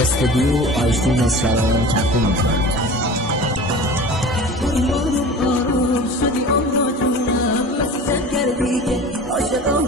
استودیو آیسی مصرانه تقدیم می‌کند. آروم شدی اما جونم، مثل کردی که عاشقان